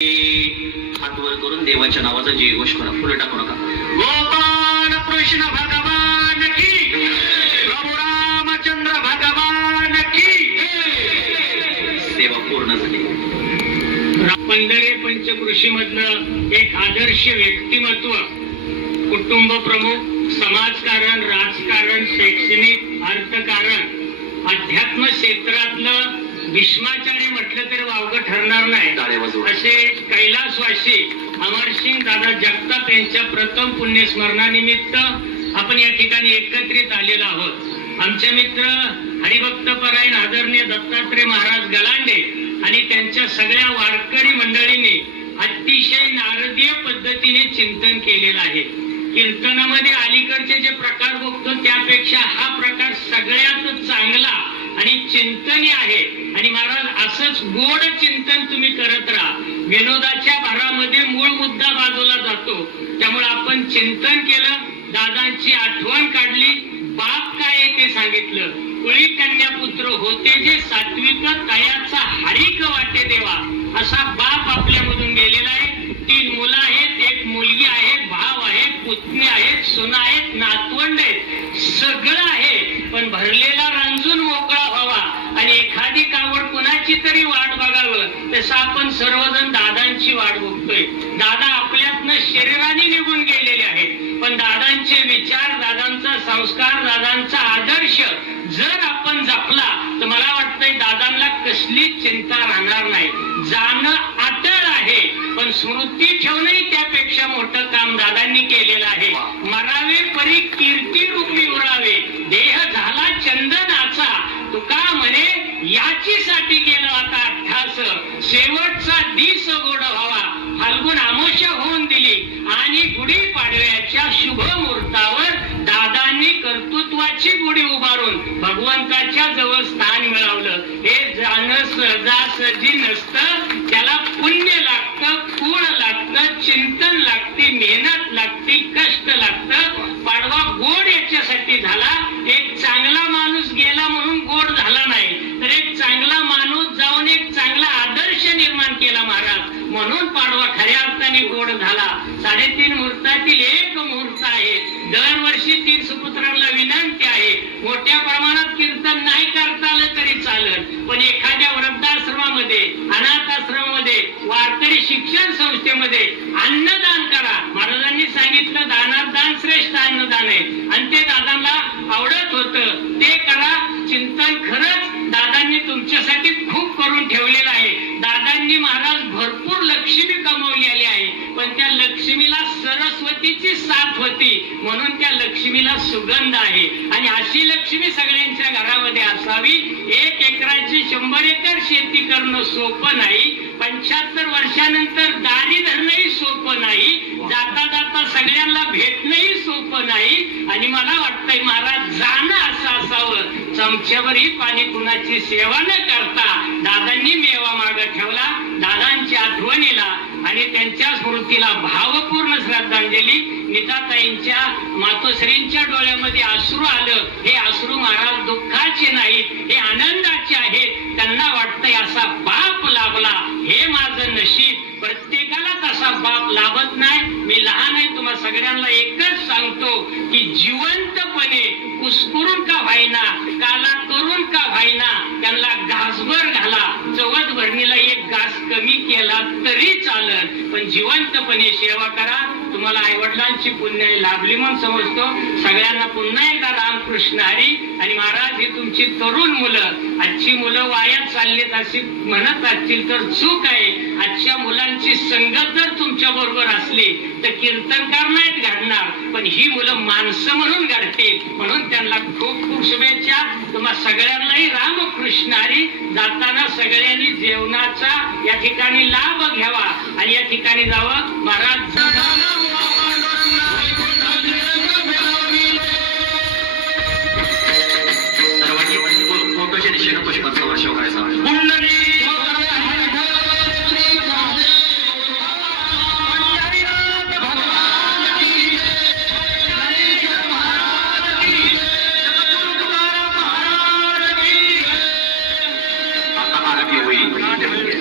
हात वर करून देवाच्या नावाचा जय घोष करा फुलं टाकू नका. गोपाल कृष्ण भगवान की? प्रभू रामचंद्र भगवान की? सेवा पूर्ण झाली. पंधरे पंचकृषी मधन एक आदर्श व्यक्तिमत्व कुटुंब प्रमुख समाजकारण राजकारण शैक्षणिक अर्थकारण अध्यात्म क्षेत्रातलं भीष्माचार्य म्हटलं तर वावगं ठरणार नाही. असे कैलासवासी अमरसिंग दादा जगताप यांच्या प्रथम पुण्यस्मरणानिमित्त आपण या ठिकाणी एकत्रित आलेलो आहोत. आमचे मित्र हरिभक्त परायण आदरणीय दत्तात्रय महाराज गलांडे आणि त्यांच्या सगळ्या वारकरी मंडळींनी अतिशय नारदीय पद्धतीने चिंतन केलेलं आहे. कीर्तनामध्ये अलीकडचे जे प्रकार बघतो त्यापेक्षा हा प्रकार सगळ्यात चांगला आणि चिंतनी आहे. आणि गोड चिंतन तुम्ही करत राहा. विनोदाच्या भरामध्ये मूळ मुद्दा बाजूला जातो. त्यामुळे आपण चिंतन केलं दादांची आठवण काढली बाप काय ते सांगितलं. कुळी कन्या पुत्र होते जे सात्विक तयाचा हरिक वाटे देवा. असा बाप आपल्यामधून गेलेला आहे. तीन मुलं आहेत एक मुलगी आहे भाव आहे पुतणी आहेत सुना आहे सर्वजण दादांची वाट बघतोय. दादा आपल्यातनं शरीराने निघून गेलेले आहेत. पण दादांचे विचार दादांचा संस्कार दादांचा आदर्श जर आपण जपला तर मला वाटतंय दादांना कसली चिंता राहणार नाही. जाणं अटळ आहे पण स्मृती ठेवणंही त्यापेक्षा मोठं काम दादांनी केलेलं आहे. मरावे परी कीर्ती रूपी उरावे. पाडव्याच्या शुभ मुहूर्तावर दादांनी कर्तृत्वाची गुढी उभारून भगवंताच्या जवळ स्थान मिळवलं. हे जाणं सहजासहजी नसतं. खऱ्या गोड झाला. साडेतीन मुहूर्तातील एक मुहूर्त आहे. दरवर्षी तीन सुपुत्रांना विनंती आहे. मोठ्या प्रमाणात कीर्तन नाही करता आलं तरी चालत पण एखाद्या वृद्धाश्रमामध्ये अनाथाश्रमामध्ये वारकरी शिक्षण संस्थेमध्ये अन्नदान करा. महाराजांनी सांगितलं दानात दान श्रेष्ठ अन्नदान आहे. आणि ते दादांना आवडत होत. ते करा. चिंतन खरंच दादांनी तुमच्यासाठी खूप करून ठेवलेलं आहे. दादांनी महाराज भरपूर लक्ष्मी कमवलेली आहे पण त्या लक्ष्मीला सरस्वतीची साथ होती. म्हणून त्या लक्ष्मीला सुगंध आहे. आणि अशी लक्ष्मी सगळ्यांच्या घरामध्ये असावी. एक एकराची शंभर एकर शेती करणं सोपं नाही. पंच्याहत्तर वर्षानंतर दारी धरणंही सोपं नाही. जाता जाता सगळ्यांना भेटणंही सोपं नाही. आणि मला वाटतंय महाराज जाणं असं असावं. चमच्यावरही पाणी कुणाची सेवा न करता दादांनी मेवा माग ठेवला दादांच्या आठवणीला आणि त्यांच्या स्मृतीला भावपूर्ण श्रद्धांजली. निताताईंच्या मातोश्रींच्या डोळ्यामध्ये अश्रू आलं. हे अश्रू महाराज दुःखाचे नाहीत हे आनंदाचे आहेत. त्यांना वाटतंय असा बाप लाभला. हे माझं नशीब. प्रत्येकाला तसा बाप लाभत नाही. मी लहान आहे तुम्हा सगळ्यांना एकच सांगतो की जिवंतपणे कुसकुरून का व्हायना काला करून का व्हायना त्यांना घासभर घाला. चवत भरणीला एक घास कमी केला तरी पण जिवंतपणे सेवा करा. तुम्हाला आई वडिलांची पुण्य लाभली म्हणून समजतो. सगळ्यांना पुन्हा एकदा रामकृष्ण हरी. आणि महाराज ही तुमची तरुण मुलं. आजची मुलं वायात चाललीत अशी म्हणत असतील तर चूक आहे. आजच्या मुलांची संगत जर तुमच्या बरोबर असले तर कीर्तनकार नाहीत घडणार. पण ही मुलं माणसं म्हणून घडतील. म्हणून त्यांना खूप खूप शुभेच्छा. तुम्हा सगळ्यांनाही रामकृष्ण हरी जाताना सगळ्यांनी जेवणाचा या ठिकाणी लाभ घ्यावा. आणि या ठिकाणी जावं. Maharaj Thank you.